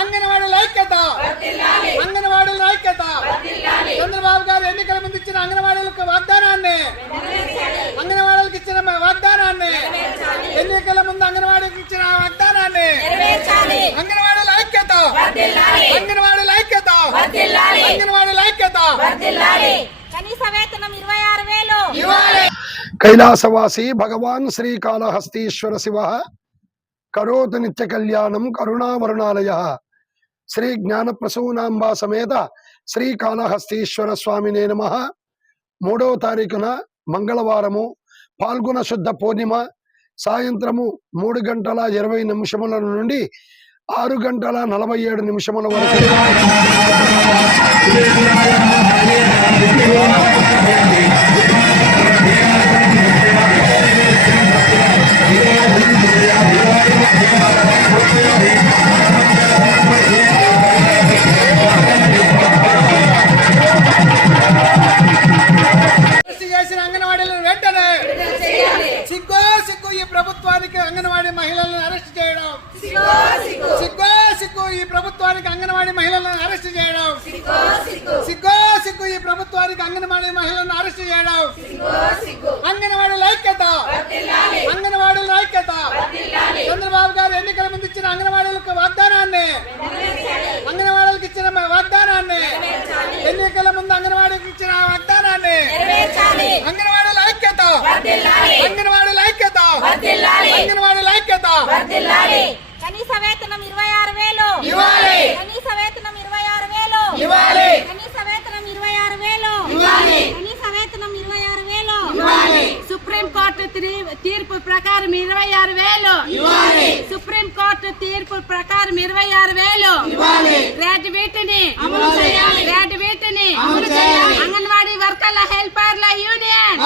అంగన్వాడీల ఐక్యత, అంగన్వాడీల ఐక్యత. చంద్రబాబు గారు ఎన్నికల ముందు ఇచ్చిన అంగన్వాడీలకు వాగ్దానాన్ని, అంగన్వాడీలకు ఇచ్చిన వాగ్దానాన్ని, ఎన్నికల ముందు అంగన్వాడీకి ఇచ్చిన వాగ్దానాన్ని, అంగన్వాడీల ఐక్యత, అంగన్వాడీల ఐక్యత, అంగన్వాడీల ఐక్యత. కనీస వేతనం 26,000 కైలాసవాసి భగవాన్ శ్రీకాళహస్తీశ్వర శివ కరోతు నిత్య కళ్యాణం కరుణావరుణాలయ. శ్రీ జ్ఞానప్రసూనాంబా సమేత శ్రీకాళహస్తీశ్వర స్వామినే నమః. 3వ తారీఖున మంగళవారము పాల్గొన శుద్ధ పూర్ణిమ సాయంత్రము 3:20 నుండి 6:47 వరకు చేసిన అంగన్వాడీలను వెంటనే సిగ్గు సిగ్గు ఈ ప్రభుత్వానికి అంగన్వాడీ మహిళలను అరెస్ట్ చేయడం, సిగ్గు సిగ్గు ఈ ప్రభుత్వానికి అంగన్వాడీ మహిళలను అరెస్ట్ చేయడం, సిగ్గు సిగ్గు ఈ ప్రభుత్వానికి అంగన్వాడీ మహిళలను అరెస్ట్ చేయడం. అంగన్వాడీల ఐక్యత, అంగన్వాడీల ఐక్యత. చంద్రబాబు గారు ఎన్నికల ముందు ఇచ్చిన అంగన్వాడీలకు వాగ్దానాన్ని, అంగన్వాడీలకు ఇచ్చిన వాగ్దానాన్ని, ఎన్నికల ముందు అంగన్వాడీకి ఇచ్చిన వాగ్దానాన్ని, అంగన్వాడీల ఐక్యత, అంగన్వాడీల ఐక్యత, అంగన్వాడీల ఐక్యత. కనీస వేతనం 26,000 కనీస వేతనం 26,000 కనీస వేతనం 26,000 కనీస వేతనం 26,000 సుప్రీంకోర్టు తీర్పు ప్రకారం 26,000 సుప్రీంకోర్టు తీర్పు ప్రకారం 26,000 గ్రాడ్యుయేట్ని గ్రాడ్యుయేట్ని అంగన్వాడీ వర్కర్ల హెల్పర్ల యూనియన్,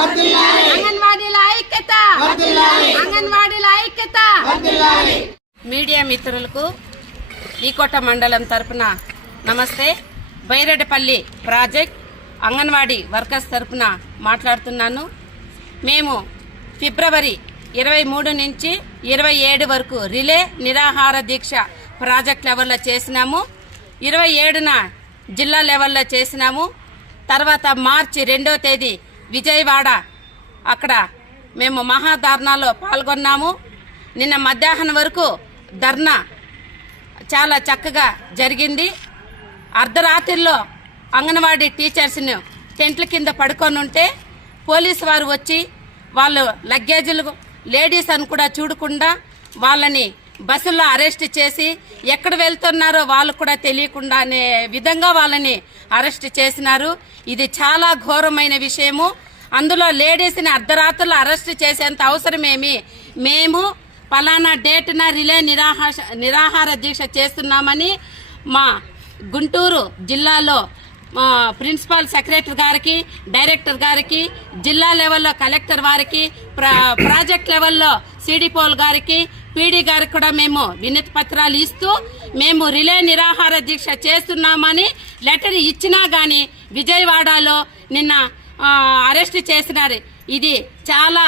అంగన్వాడీల ఐక్యత, అంగన్వాడీల ఐక్యత. మీడియా మిత్రులకు ఈకోట మండలం తరపున నమస్తే. బైరెడ్డిపల్లి ప్రాజెక్ట్ అంగన్వాడీ వర్కర్స్ తరపున మాట్లాడుతున్నాను. మేము ఫిబ్రవరి 23 నుంచి 27 వరకు రిలే నిరాహార దీక్ష ప్రాజెక్ట్ లెవెల్లో చేసినాము. 27న జిల్లా లెవెల్లో చేసినాము. తర్వాత మార్చి 2వ తేదీ విజయవాడ అక్కడ మేము మహాధర్నాలో పాల్గొన్నాము. నిన్న మధ్యాహ్నం వరకు ధర్నా చాలా చక్కగా జరిగింది. అర్ధరాత్రిలో అంగన్వాడీ టీచర్స్ను టెంట్ల కింద పడుకొని ఉంటే పోలీసు వారు వచ్చి వాళ్ళు లగేజీలు లేడీస్ అని కూడా చూడకుండా వాళ్ళని బస్సుల్లో అరెస్ట్ చేసి ఎక్కడ వెళ్తున్నారో వాళ్ళు కూడా తెలియకుండా అనే విధంగా వాళ్ళని అరెస్ట్ చేసినారు. ఇది చాలా ఘోరమైన విషయము. అందులో లేడీస్ని అర్ధరాత్రులు అరెస్ట్ చేసేంత అవసరమేమి? మేము పలానా డేట్న రిలే నిరాహార దీక్ష చేస్తున్నామని మా గుంటూరు జిల్లాలో ప్రిన్సిపల్ సెక్రటరీ గారికి, డైరెక్టర్ గారికి, జిల్లా లెవెల్లో కలెక్టర్ వారికి, ప్రాజెక్ట్ లెవెల్లో సిడిపోల్ గారికి, పీడీ గారికి కూడా మేము వినతి పత్రాలు ఇస్తూ మేము రిలే నిరాహార దీక్ష చేస్తున్నామని లెటర్ ఇచ్చినా గాని విజయవాడలో నిన్న అరెస్ట్ చేసినారు. ఇది చాలా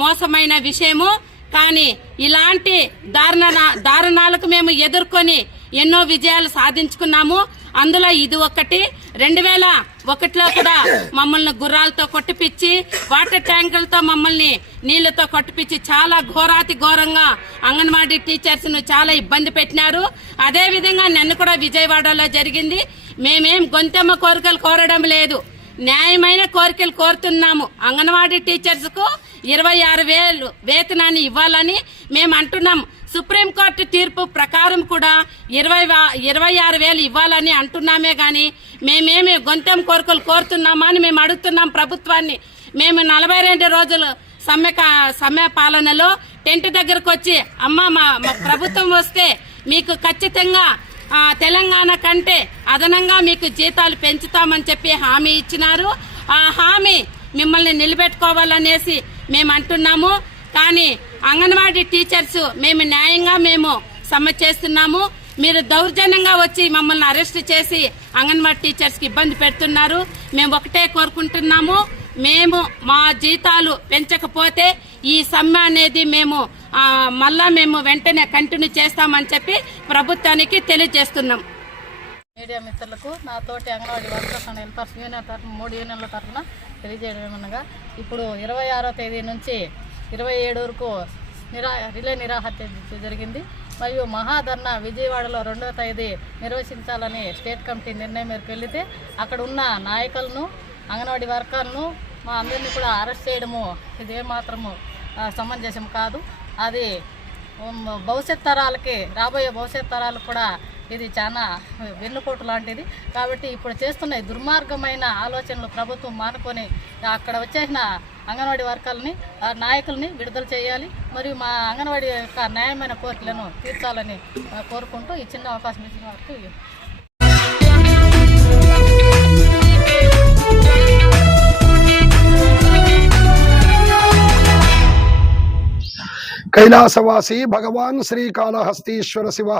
మోసమైన విషయము. కానీ ఇలాంటి దారుణాలకు మేము ఎదుర్కొని ఎన్నో విజయాలు సాధించుకున్నాము. అందులో ఇది ఒకటి. 2001లో కూడా మమ్మల్ని గుర్రాలతో కొట్టిపిచ్చి వాటర్ ట్యాంకులతో మమ్మల్ని నీళ్లతో కొట్టిపిచ్చి చాలా ఘోరాతి ఘోరంగా అంగన్వాడీ టీచర్స్ ను చాలా ఇబ్బంది పెట్టినారు. అదే విధంగా నన్ను కూడా విజయవాడలో జరిగింది. మేమేం గొంతెమ్మ కోరికలు కోరడం లేదు, న్యాయమైన కోరికలు కోరుతున్నాము. అంగన్వాడీ టీచర్స్ కు 26,000 వేతనాన్ని ఇవ్వాలని మేము అంటున్నాం. సుప్రీంకోర్టు తీర్పు ప్రకారం కూడా 26,000 ఇవ్వాలని అంటున్నామే గాని మేమేమి గొంతెం కోరికలు కోరుతున్నామా అని మేము అడుగుతున్నాం ప్రభుత్వాన్ని. మేము 42 రోజులు సమ్మె పాలనలో టెంట్ దగ్గరకు వచ్చి అమ్మ మా ప్రభుత్వం వస్తే మీకు ఖచ్చితంగా తెలంగాణ కంటే అదనంగా మీకు జీతాలు పెంచుతామని చెప్పి హామీ ఇచ్చినారు. ఆ హామీ మిమ్మల్ని నిలబెట్టుకోవాలనేసి మేము అంటున్నాము. కానీ అంగన్వాడీ టీచర్స్ మేము న్యాయంగా మేము సమ్మె చేస్తున్నాము. మీరు దౌర్జన్యంగా వచ్చి మమ్మల్ని అరెస్ట్ చేసి అంగన్వాడీ టీచర్స్ కి ఇబ్బంది పెడుతున్నారు. మేము ఒకటే కోరుకుంటున్నాము, మేము మా జీతాలు పెంచకపోతే ఈ సమ్మె అనేది మేము మళ్ళా మేము వెంటనే కంటిన్యూ చేస్తామని చెప్పి ప్రభుత్వానికి తెలియజేస్తున్నాం. మీడియా మిత్రులకు నా తోటి anganwadi workers and helpers union తరఫున 3 యూనియన్ల తరఫున తెలియజేయడం ఏమనగా ఇప్పుడు 26వ తేదీ నుంచి 27 వరకు రిలే నిరాహార జరిగింది. మరియు మహాధర్నా విజయవాడలో 2వ తేదీ నిర్వహించాలని స్టేట్ కమిటీ నిర్ణయం మేరకు వెళితే అక్కడ ఉన్న నాయకులను అంగన్వాడీ వర్కర్లను మా అందరినీ కూడా అరెస్ట్ చేయడము ఇదేమాత్రము సమంజసం కాదు. అది భవిష్యత్ తరాలకి రాబోయే భవిష్యత్ తరాలకు కూడా ఇది చాలా వెన్నుపోటు లాంటిది. కాబట్టి ఇప్పుడు చేస్తున్న దుర్మార్గమైన ఆలోచనలు ప్రభుత్వం మానుకొని అక్కడ వచ్చేసిన అంగన్వాడీ వర్కర్లని నాయకుల్ని విడుదల చేయాలి. మరియు మా అంగన్వాడీ యొక్క న్యాయమైన కోరికలను తీర్చాలని కోరుకుంటూ ఈ చిన్న అవకాశం ఇచ్చిన వారికి కైలాసవాసి భగవాన్ శ్రీకాళహస్తీశ్వర శివ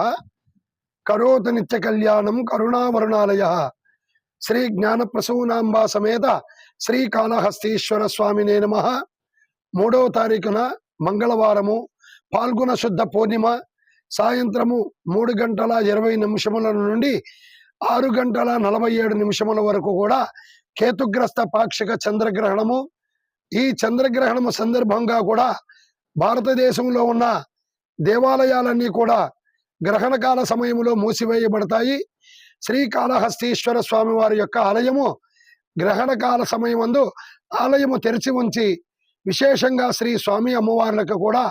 కరోతు నిత్య కళ్యాణం కరుణావరుణాలయ శ్రీ జ్ఞానప్రసూనాంబా సమేత శ్రీకాళహస్తీశ్వర స్వామినే నమః. 3వ తారీఖున మంగళవారము పాల్గొన శుద్ధ పూర్ణిమ సాయంత్రము 3:20 నుండి 6:47 వరకు కూడా కేతుగ్రస్త పాక్షిక చంద్రగ్రహణము. ఈ చంద్రగ్రహణము సందర్భంగా కూడా భారతదేశంలో ఉన్న దేవాలయాలన్నీ కూడా గ్రహణకాల సమయంలో మూసివేయబడతాయి. శ్రీకాళహస్తీశ్వర స్వామి వారి యొక్క ఆలయము గ్రహణకాల సమయమందు ఆలయము తెరిచి ఉంచి విశేషంగా శ్రీ స్వామి అమ్మవార్లకు కూడా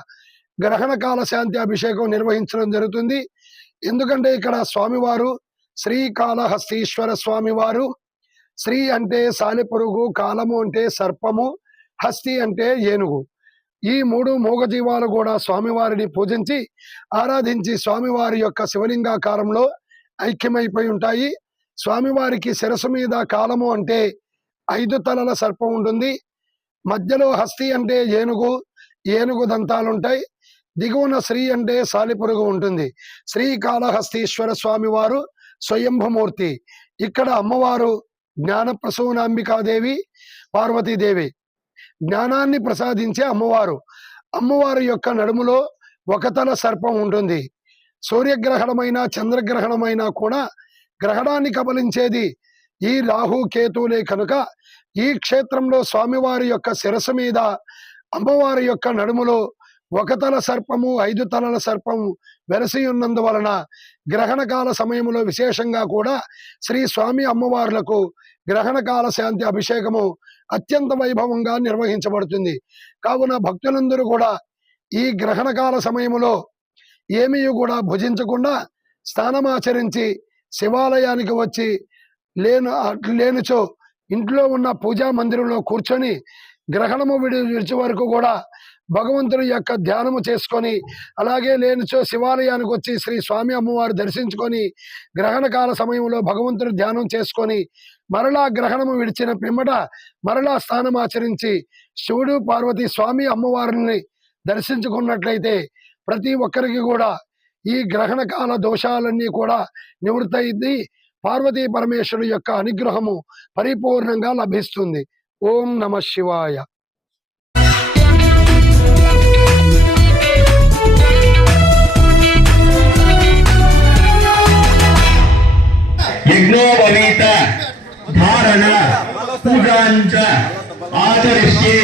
గ్రహణకాల శాంతి అభిషేకం నిర్వహించడం జరుగుతుంది. ఎందుకంటే ఇక్కడ స్వామివారు శ్రీకాళహస్తీశ్వర స్వామివారు శ్రీ అంటే సాలెపురుగు, కాలము అంటే సర్పము, హస్తి అంటే ఏనుగు. ఈ 3 మూగజీవాలు కూడా స్వామివారిని పూజించి ఆరాధించి స్వామివారి యొక్క శివలింగాకారంలో ఐక్యమైపోయి ఉంటాయి. స్వామివారికి శిరస్సు మీద కాలము అంటే 5 తలల సర్పం ఉంటుంది. మధ్యలో హస్తి అంటే ఏనుగు, ఏనుగు దంతాలుంటాయి. దిగువన శ్రీ అంటే సాలిపురుగు ఉంటుంది. శ్రీకాళహస్తీశ్వర స్వామివారు స్వయంభూమూర్తి. ఇక్కడ అమ్మవారు జ్ఞానప్రసూనాంబికాదేవి, పార్వతీదేవి. జ్ఞానాన్ని ప్రసాదించే అమ్మవారు. అమ్మవారి యొక్క నడుములో 1 తల సర్పం ఉంటుంది. సూర్యగ్రహణమైన చంద్రగ్రహణమైనా కూడా గ్రహణాన్ని కబలించేది ఈ రాహు కేతువులే కనుక ఈ క్షేత్రంలో స్వామివారి యొక్క శిరస్సు మీద అమ్మవారి యొక్క నడుములో 1 తల సర్పము, 5 తలల సర్పము వెలసి ఉన్నందువలన గ్రహణకాల సమయంలో విశేషంగా కూడా శ్రీ స్వామి అమ్మవార్లకు గ్రహణకాల శాంతి అభిషేకము అత్యంత వైభవంగా నిర్వహించబడుతుంది. కావున భక్తులందరూ కూడా ఈ గ్రహణకాల సమయంలో ఏమీ కూడా భుజించకుండా స్నానమాచరించి శివాలయానికి వచ్చి లేనుచో ఇంట్లో ఉన్న పూజా మందిరంలో కూర్చొని గ్రహణము విడిచి వరకు కూడా భగవంతుని యొక్క ధ్యానము చేసుకొని అలాగే లేనిచో శివాలయానికి వచ్చి శ్రీ స్వామి అమ్మవారు దర్శించుకొని గ్రహణకాల సమయంలో భగవంతుని ధ్యానం చేసుకొని మరలా గ్రహణము విడిచిన పిమ్మట మరలా స్నానమాచరించి శివుడు పార్వతి స్వామి అమ్మవారిని దర్శించుకున్నట్లయితే ప్రతి ఒక్కరికి కూడా ఈ గ్రహణకాల దోషాలన్నీ కూడా నివృత్తయింది. పార్వతీ పరమేశ్వరుడు యొక్క అనుగ్రహము పరిపూర్ణంగా లభిస్తుంది. ఓం నమః శివాయ. యజ్ఞోపవీత ధారణ పూజాంచ ఆచరిష్యే.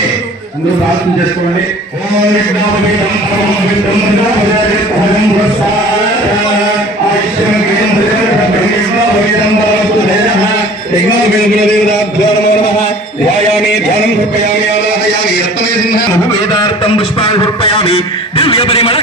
అందరూ ప్రార్థన చేసుకోండి. ఓం యజ్ఞోపవీతం పరమపవిత్రం యజ్ఞోపవీతం ధ్యాయామి ధ్యానం సమర్పయామి ఆవాహయామి రత్నసింహం వేదార్థం పుష్పాన్ని సమర్పయామి దివ్య పరిమళ